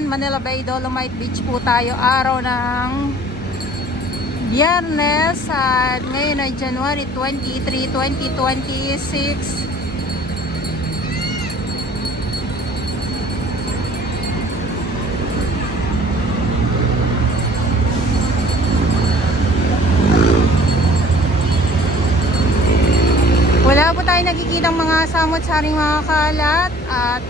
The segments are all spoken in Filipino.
afternoon, Manila Bay Dolomite Beach po tayo. Araw ng Biyernes at ngayon ay January 23, 2026. Wala po tayo nakikitang mga samot-saring mga kalat at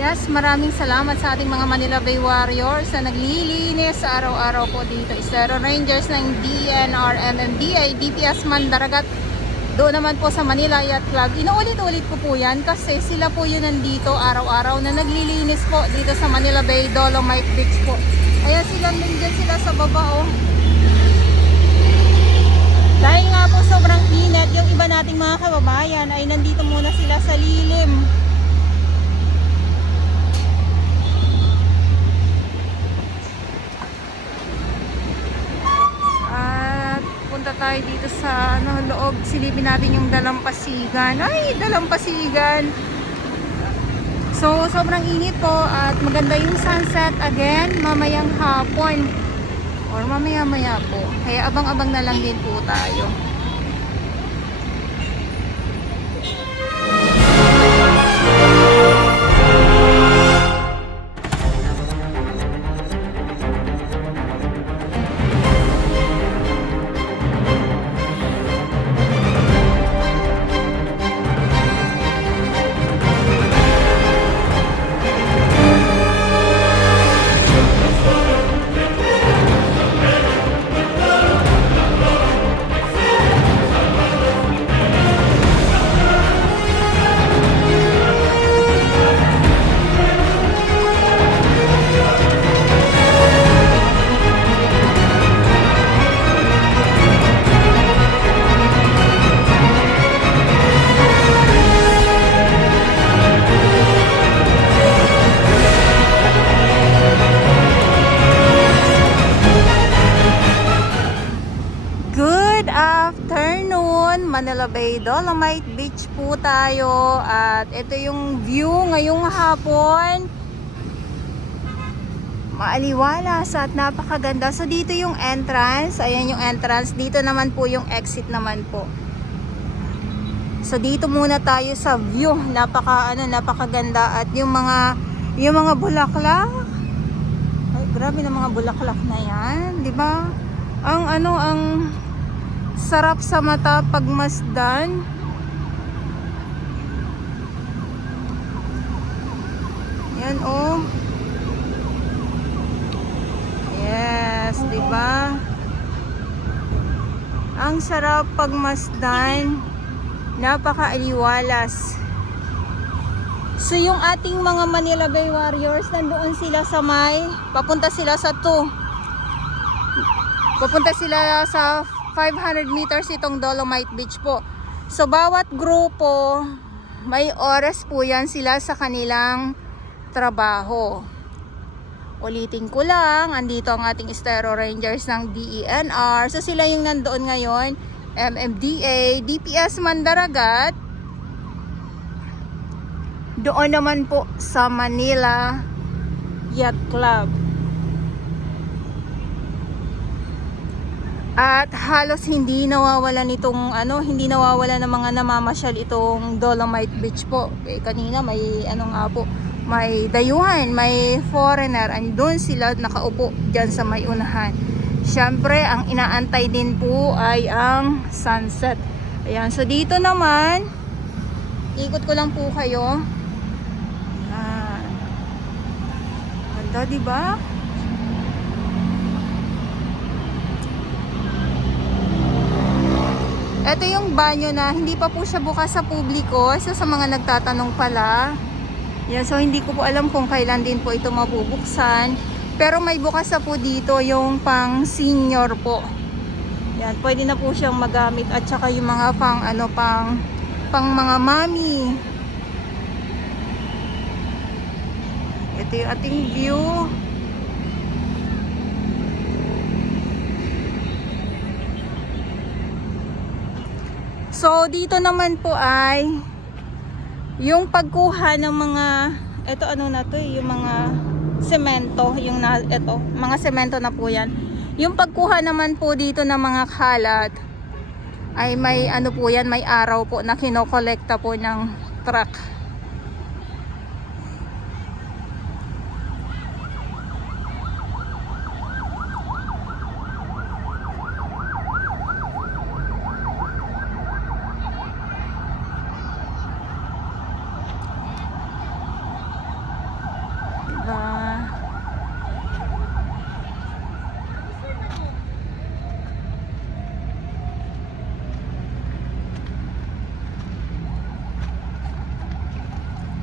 yes, maraming salamat sa ating mga Manila Bay Warriors na naglilinis araw-araw po dito. Estero Rangers ng DNR, MMDA, DPS Mandaragat. Doon naman po sa Manila Yacht Club. Inuulit-ulit ko po yan kasi sila po yun nandito araw-araw na naglilinis po dito sa Manila Bay Dolomite Beach po. Ayan sila, nandiyan sila sa baba oh. Dahil nga po sobrang init, yung iba nating mga kababayan ay nandito muna sila sa lilim. At punta tayo dito sa loob, silipin natin yung Dalampasigan. Ay, Dalampasigan! So, sobrang init po at maganda yung sunset again mamayang hapon. Or mamaya-maya po. Kaya abang-abang na lang din po tayo. Manila Bay Dolomite Beach po tayo at ito yung view ngayong hapon, maaliwalas at napakaganda. So dito yung entrance, ayan yung entrance, dito naman po yung exit naman po. So dito muna tayo sa view, napakaganda at yung mga bulaklak, ay grabe na mga bulaklak na yan, di ba? Ang sarap sa mata pagmasdan. Yan oh. Yes, di ba? Ang sarap pagmasdan. Napakaaliwalas. So yung ating mga Manila Bay Warriors nandoon sila sa papunta sila sa Papunta sila sa 500 meters itong Dolomite Beach po. So bawat grupo may oras po yan sila sa kanilang trabaho. Ulitin ko lang, andito ang ating Estero Rangers ng DENR. So sila yung nandoon ngayon, MMDA, DPS Mandaragat. Doon naman po sa Manila Yacht Club. At halos hindi nawawala nitong hindi nawawala ng mga namamasyal itong Dolomite Beach po. Eh, kanina may may dayuhan, may foreigner, andun sila nakaupo diyan sa may unahan. Syempre, ang inaantay din po ay ang sunset. Ayan, so dito naman ikot ko lang po kayo. Ayan. Ganda, di ba? Ito yung banyo na hindi pa po siya bukas sa publiko. So sa mga nagtatanong pala. Yan, so hindi ko po alam kung kailan din po ito mabubuksan. Pero may bukas na po dito yung pang senior po. Yan, pwede na po siyang magamit at saka yung mga pang mga mami. Ito yung ating view. So dito naman po ay yung pagkuha ng mga ito ano na to yung mga semento, yung na, ito, mga semento na po yan. Yung pagkuha naman po dito ng mga kalat, ay may ano po yan, may araw po na kinokolekta po ng truck.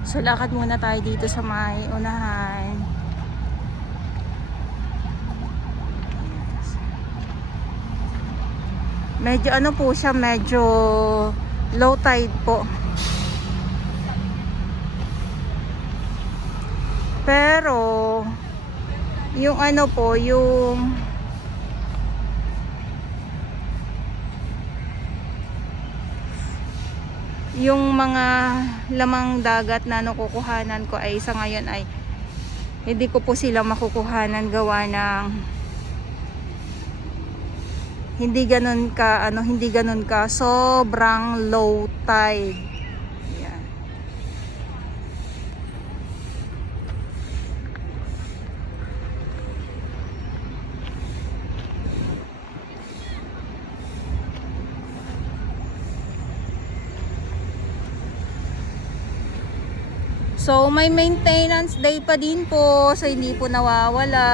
So lakad muna tayo dito sa may unahan. Medyo ano po siya, medyo low tide po. Pero yung ano po, yung mga lamang dagat na nakukuhanan ko ay sa ngayon ay hindi ko po sila makukuhanan gawa ng hindi ganun ka sobrang low tide. Yan. So may maintenance day pa din po, so hindi po nawawala.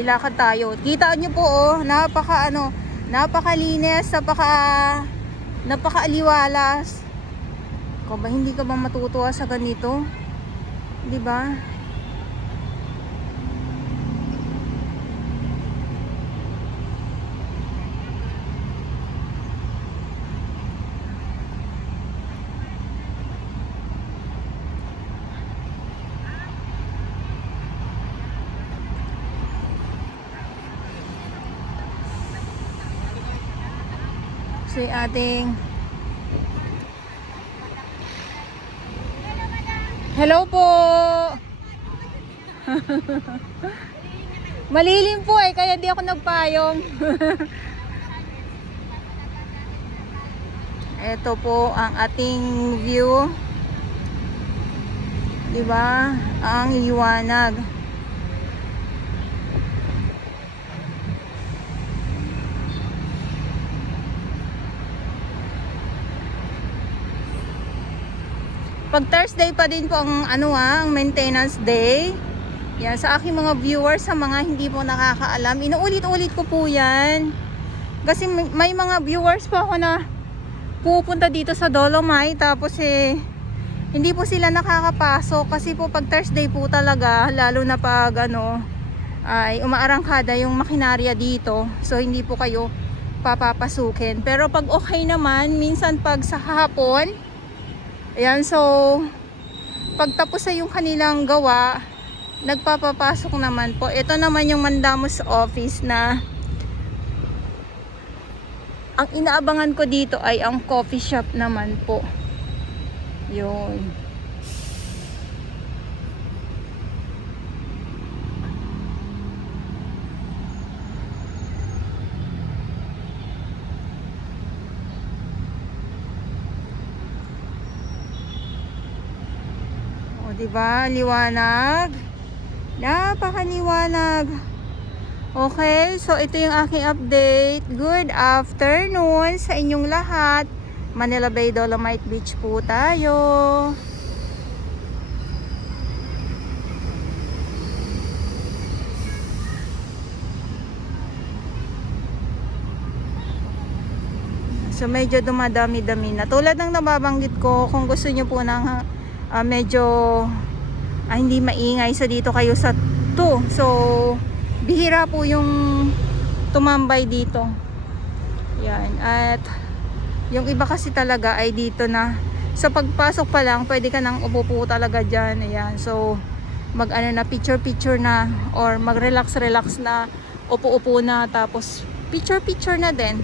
Lakad tayo. Kita nyo po napakalinis, napakaaliwalas. Ko ba hindi ka ba matutuwa sa ganito? 'Di ba? Si ating hello po. Malilim po kaya di ako nagpayong. Ito po ang ating view. 'Di ba? Ang liwanag. Pag Thursday pa din po ang ang maintenance day. Yan, sa aking mga viewers, sa mga hindi po nakakaalam, inuulit-ulit ko po yan. Kasi may mga viewers po ako na pupunta dito sa Dolomite, tapos hindi po sila nakakapasok. Kasi po pag Thursday po talaga, lalo na pag ay umaarangkada yung makinarya dito. So hindi po kayo papapasukin. Pero pag okay naman, minsan pag sa hapon, ayan, so pagtapos na yung kanilang gawa, nagpapapasok naman po. Ito naman yung Mandamus office na ang inaabangan ko dito ay ang coffee shop naman po. Yun. Diba? Liwanag. Napakaliwanag. Okay, so ito yung aking update. Good afternoon sa inyong lahat. Manila Bay Dolomite Beach po tayo. So medyo dumadami-dami na. Tulad ng nababanggit ko, kung gusto nyo po ng medyo hindi maingay. So dito kayo sa 2. So bihira po yung tumambay dito. Yan. At yung iba kasi talaga ay dito na. So pagpasok pa lang, pwede ka nang upo talaga dyan. Ayan. So mag ano na, picture na or mag relax na, upo na, tapos picture na din.